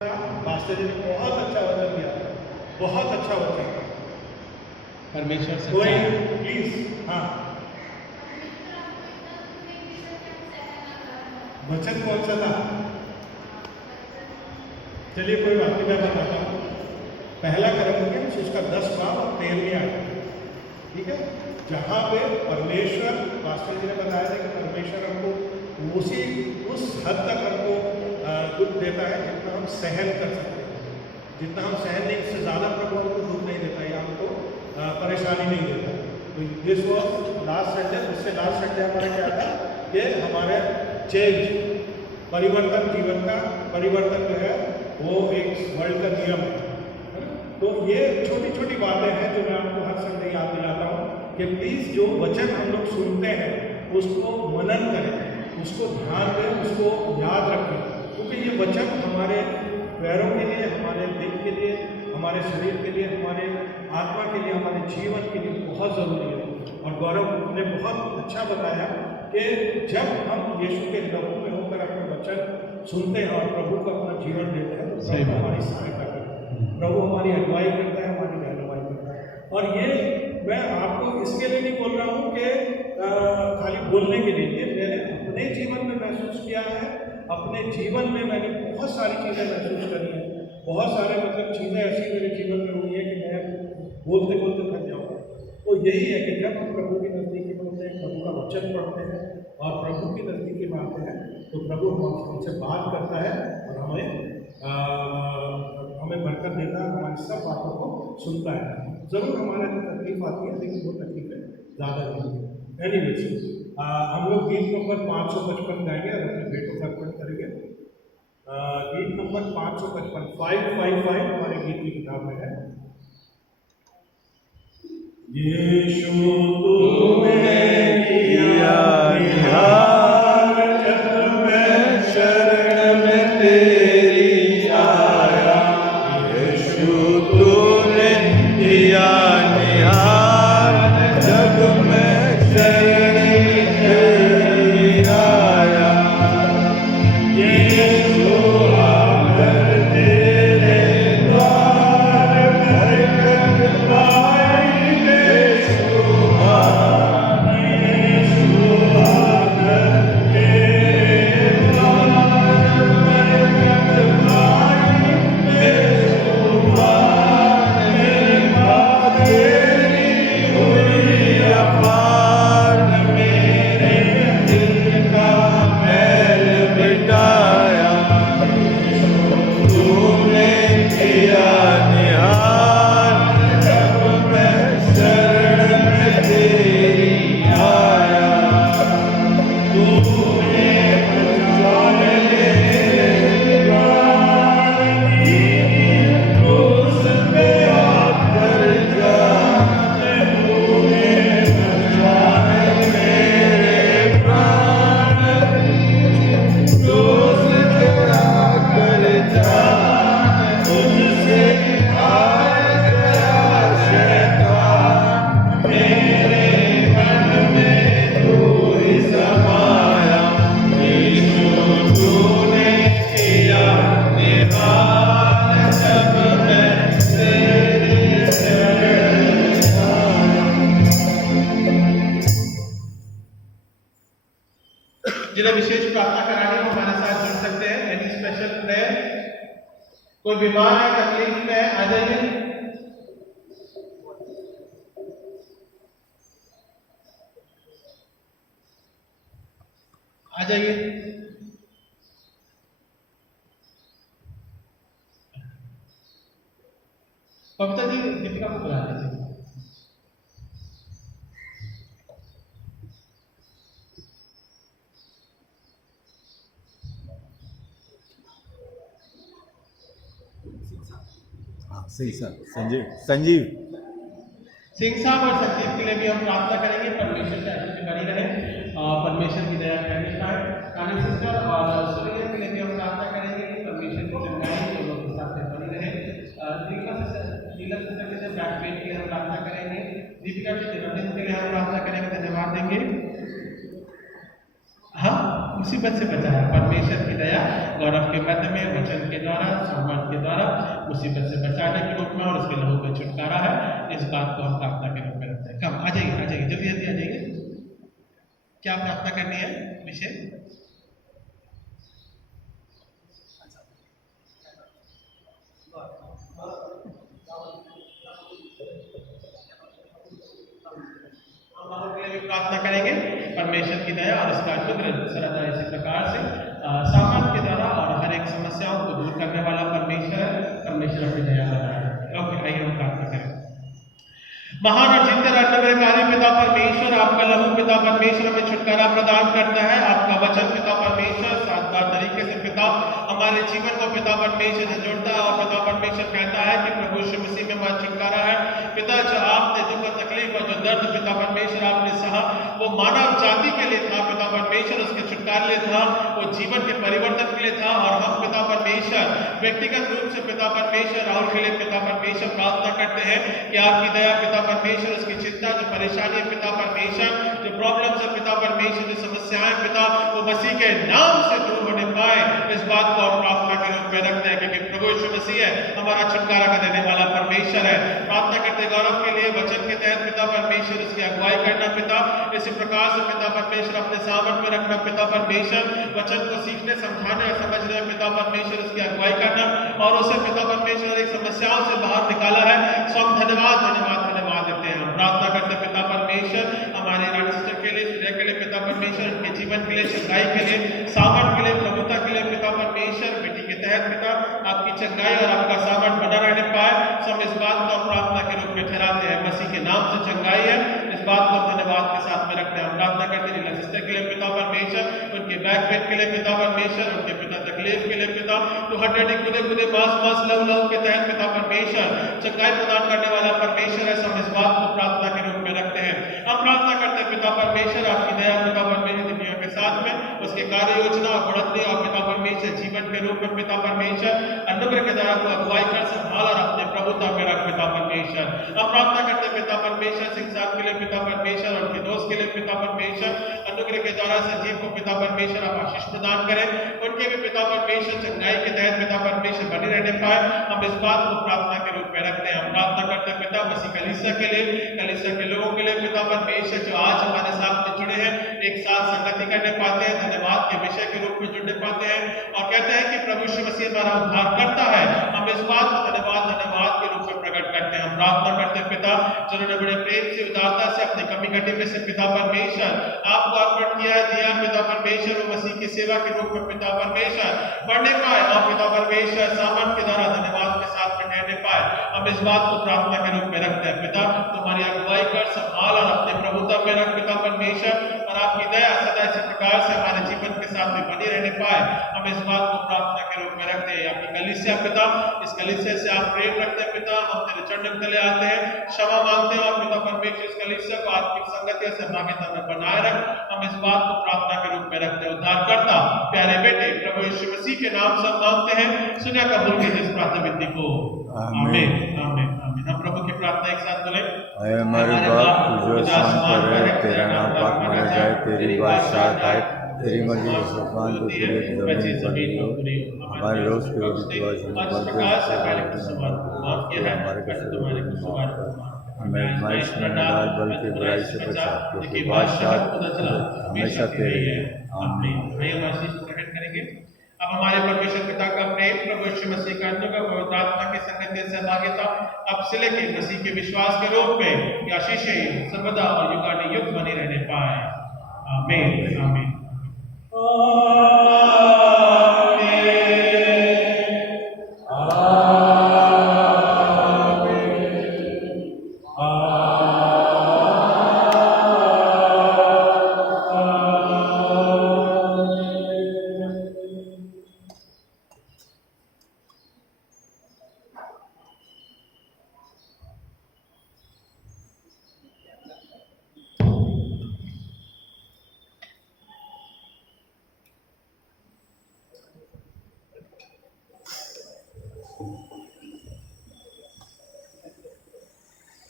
Master जी ने बहुत अच्छा वचन दिया, बहुत अच्छा वचन। परमेश्वर से कोई प्लीज, हाँ, वचन कौन सा था? चलिए कोई बात नहीं, मैं बताता हूँ। पहला करंथियंस उसका 10 बाब और 13वीं आयत, ठीक है, जहाँ पे परमेश्वर, मास्टर जी ने बताया था कि परमेश्वर हमको उस हद तक हमको दुख देता है जितना हम सहन कर सकते हैं। जितना हम सहन नहीं, उससे ज़्यादा प्रभु हमको दुख नहीं देता या हमको परेशानी नहीं देता। तो दिस वॉज लास्ट संडे। उससे लास्ट संडे हमारा क्या था कि हमारे चेंज, परिवर्तन, जीवन का परिवर्तन जो है वो एक वर्ल्ड का नियम है ना। तो ये छोटी छोटी बातें हैं जो मैं आपको हर संडे याद दिलाता हूँ कि प्लीज़ जो वचन हम लोग सुनते हैं उसको मनन करें, उसको ध्यान दें, उसको याद रखें, क्योंकि ये वचन हमारे पैरों के लिए, हमारे दिल के लिए, हमारे शरीर के लिए, हमारे आत्मा के लिए, हमारे जीवन के लिए बहुत ज़रूरी है। और गौरव ने बहुत अच्छा बताया कि जब हम यीशु के लहू में होकर अपने वचन सुनते हैं और प्रभु को अपना जीवन देते हैं तो प्रभु हमारी सहायता करता है, प्रभु हमारी अगुवाई करता है, हमारी रहनुमाई करता है। और ये मैं आपको इसके लिए नहीं बोल रहा हूँ कि खाली बोलने के लिए, ये मैंने अपने जीवन में महसूस किया है। अपने जीवन में मैंने बहुत सारी चीज़ें महसूस करी हैं, बहुत सारे मतलब चीज़ें ऐसी मेरे जीवन में हुई हैं कि मैं बोलते बोलते थक जाऊँगा। तो यही है कि जब हम प्रभु की नज़दीकी में होते हैं, प्रभु का वचन पढ़ते हैं और प्रभु की नज़दीकी में आते हैं तो प्रभु हमसे बात करता है और हमें बरकत देता है, हमारी सब बातों को सुनता है। ज़रूर हमारे लिए तकलीफ आती है, लेकिन वो तकलीफें ज़्यादा नहीं है। एनीवेज, हम लोग गीत नंबर 555 गाएंगे और अपने बेटों का अर्पण करेंगे। गीत नंबर 555, 555 हमारे गीत की किताब में है। यीशु तूने किया निहार, जब मैं शरण में तेरी आया। यीशु तूने किया निहार, जब मैं शरण में तेरी आया। यीशु आकर तेरे द्वार बरकत पाई बेशुमार। यीशु आकर तेरे द्वार बरकत पाई बेशुमार। कृपा तेरी हुई अपार, मेरे दिल का मैल मिटाया। तूने किया निहार, जब मैं शरण में तेरी आया। तूने बचा ले प्राण, क्रूस पे आकर जान। तूने बचा मेरे प्राण, क्रूस पे आकर जान। तुझसे हार गया शैतान, मेरे मन में तू ही समाया। यीशु तूने किया निहार, जब मैं तेरी शरण में आया। जिन्हें विशेष प्रार्थना करानी हो हमारे साथ जुड़ सकते हैं। एनी स्पेशल प्रेयर, कोई बीमार है, तकलीफ में है, आ जाइए। आ जाइए। पवित्र जी दीपिका को बुला लीजिए। हाँ सही सर, संजीव सिंह साहब और संजीव के लिए भी हम प्रार्थना करेंगे, परमेश्वर की आशीष बनी रहे, परमेश्वर की दया करनी पाए। कानी सिस्टर और सूर्य के लिए भी हम प्रार्थना करेंगे कि परमेश्वर की चंगाई लोगों के साथ बनी रहे। नीलम सिस्टर के लिए बैक पेन के लिए हम प्रार्थना करेंगे। दीपिका के जन्मदिन के लिए हम प्रार्थना करेंगे, धन्यवाद देंगे। हाँ, मुसीबत से बचाया परमेश्वर की दया, गौरव के मध्य में वचन के द्वारा सामर्थ के द्वारा मुसीबत से बचाने के रूप में और उसके लहू का छुटकारा है, इस बात को हम प्रार्थना के रूप में रखते हैं। कम आ जाइए जल्दी जल्दी आ जाइए। क्या प्रार्थना करनी है विषय? प्रार्थना करेंगे परमेश्वर की दया और उसका शुक्र सरलता इसी प्रकार से सामर्थ के द्वारा और हर एक समस्याओं को दूर करने वाला परमेश्वर है, परमेश्वर अपनी दया बनाए। ओके, आइए हम प्रार्थना करें। महान और जिंदा रहने पिता परमेश्वर, आपका लहू पिता परमेश्वर हमें छुटकारा प्रदान करता है। आपका वचन पिता परमेश्वर शानदार तरीके से पिता हमारे जीवन को पिता परमेश्वर से जुड़ता है और पिता परमेश्वर कहता है कि प्रभु यीशु मसीह में हमारा छुटकारा है। पिता जो आपने दुख और तकलीफ और जो दर्द पिता परमेश्वर आपने सहा वो मानव जाति के लिए था पिता परमेश्वर, उसके छुटकारे लिए था, वो जीवन के परिवर्तन के लिए था। और हम पिता परमेश्वर व्यक्तिगत रूप से पिता परमेश्वर राहुल के लिए पिता परमेश्वर प्रार्थना करते हैं कि आपकी दया पिता परमेश्वर, उसकी चिंता जो परेशानी है पिता परमेश्वर, जो प्रॉब्लम्स है पिता परमेश्वर, जो समस्याएं पिता वो मसीह के नाम से दूर होने पाए, इस बात को हम प्रार्थना के रूप में रखते हैं क्योंकि प्रभु यीशु मसीह है हमारा छुटकारा का देने वाला परमेश्वर है। प्रार्थना करते गौरव के लिए वचन के तहत पिता परमेश्वर उसकी अगुवाई करना पिता, इसी प्रकार से पिता परमेश्वर अपने सामर्थ में रखना पिता परमेश्वर, वचन को सीखने समझाने और समझने में पिता परमेश्वर उसकी अगुवाई करना और उसे पिता परमेश्वर एक समस्याओं से बाहर निकाला है। सो हम धन्यवाद देते हैं। हम प्रार्थना करते पिता परमेश्वर हमारे रानी सिस्टर के लिए, सूर्य के लिए पिता परमेश्वर, उनके जीवन के लिए, चंगाई के लिए, सामर्थ के लिए, प्रभुता के लिए पिता परमेश्वर, बेटी के तहत पिता आपकी चंगाई और आपका सामर्थ बना रहने पाए। सो हम इस बात को प्रार्थना के रूप में ठहराते हैं। मसीह के नाम से चंगाई है, इस बात को धन्यवाद के साथ में रखते हैं। हम प्रार्थना करते हैं सिस्टर के लिए पिता परमेश्वर, उनके बैक पेन के लिए पिता परमेश्वर, उनके पिता तकलीफ के लिए पिता तो हड्डी खुदे मांस लहू के तहत पिता परमेश्वर चंगाई प्रदान करने वाला परमेश्वर है। हम इस बात को प्रार्थना के रूप में रखते हैं। हम प्रार्थना करते हैं पिता परमेश्वर आपकी दया पिता परमेश्वर दुनिया के साथ में, उसके कार्य योजना और बढ़ती और पिता परमेश्वर जीवन के रूप में पिता परमेश्वर अनुग्रह के द्वारा को अगुवाई कर संभाल और अपने प्रभुता में रख पिता परमेश्वर। हम प्रार्थना करते हैं पिता परमेश्वर सिंह साहब के लिए पिता परमेश्वर और उनके दोस्त के लिए पिता परमेश्वर अनुग्रह के द्वारा संजीव को पिता परमेश्वर आप आशीष प्रदान करें, उनके भी पिता परमेश्वर चंगाई के तहत पिता परमेश्वर बने रहने पाए। हम इस बात को प्रार्थना के रूप में रखते हैं। हम प्रार्थना करते हैं पिता मसीह कलीसिया के लिए, कलीसिया के लोगों के लिए पिता परमेश्वर जो आज हमारे साथ में जुड़े हैं, एक साथ संगति करने पाते हैं, धन्यवाद के विषय के रूप में जुड़ने पाते हैं और कहते हैं कि प्रभु यीशु मसीह हमारा उद्धार करता है। हम इस बात को धन्यवाद के रूप में प्रकट करते हैं। हम प्रार्थना करते हैं पिता जिन्होंने बड़े प्रेम से उदारता से अपने कमी घटी में से पिता परमेश्वर आपको अर्पण किया दिया पिता परमेश्वर, वो मसीह की सेवा के रूप में पिता परमेश्वर बढ़ने पाए और पिता परमेश्वर सामर्थ के द्वारा धन्यवाद के साथ में ठहरने पाए। हम इस बात को प्रार्थना के रूप में रखते हैं पिता तुम्हारी अगुवाई कर संभाल और अपने प्रभुता में रख पिता परमेश्वर और आपकी दया सदा इसी प्रकार से हमारे जीवन के साथ में बनी रहने पाए। हम इस बात को प्रार्थना के रूप में रखते हैं। आपकी कलीसिया पिता, इस कलीसिया से आप प्रेम रखते हैं पिता, हम तेरे चरणों तले आते हैं, क्षमा मांगते हैं और पिता परमेश्वर इस कलीसिया को आत्मिक संगति से भाग्यता में बनाए रख। हम इस बात को प्रार्थना के रूप में रखते हैं। उद्धारकर्ता प्यारे बेटे प्रभु यीशु मसीह के नाम से मांगते हैं, सुना कबूल कीजिए इस प्रार्थना विनती को। आमीन आमीन आमीन। हम प्रभु की प्रार्थना एक साथ बोले। ऐ हमारे बाप तू जो आसमान पर है, तेरा नाम पाक माना जाए, तेरी बादशाहत आए, तेरी मर्जी आसमान को पूरे जमीन पर हो। हमारे रोज के रोटी की हमें आजमाइश में न डाल बल्कि बुराई से बचा, क्योंकि बादशाह हमेशा तेरी है। आमीन। करेंगे। अब हमारे परमेश्वर पिता का प्रेम, प्रभु यीशु मसीह का अनुग्रह, पवित्र आत्मा की संगति से सहभागिता अब से लेके मसीह के विश्वास के रूप में आशीषें सर्वदा और युगानुयुग बनी रहने पाए। आमीन आमीन।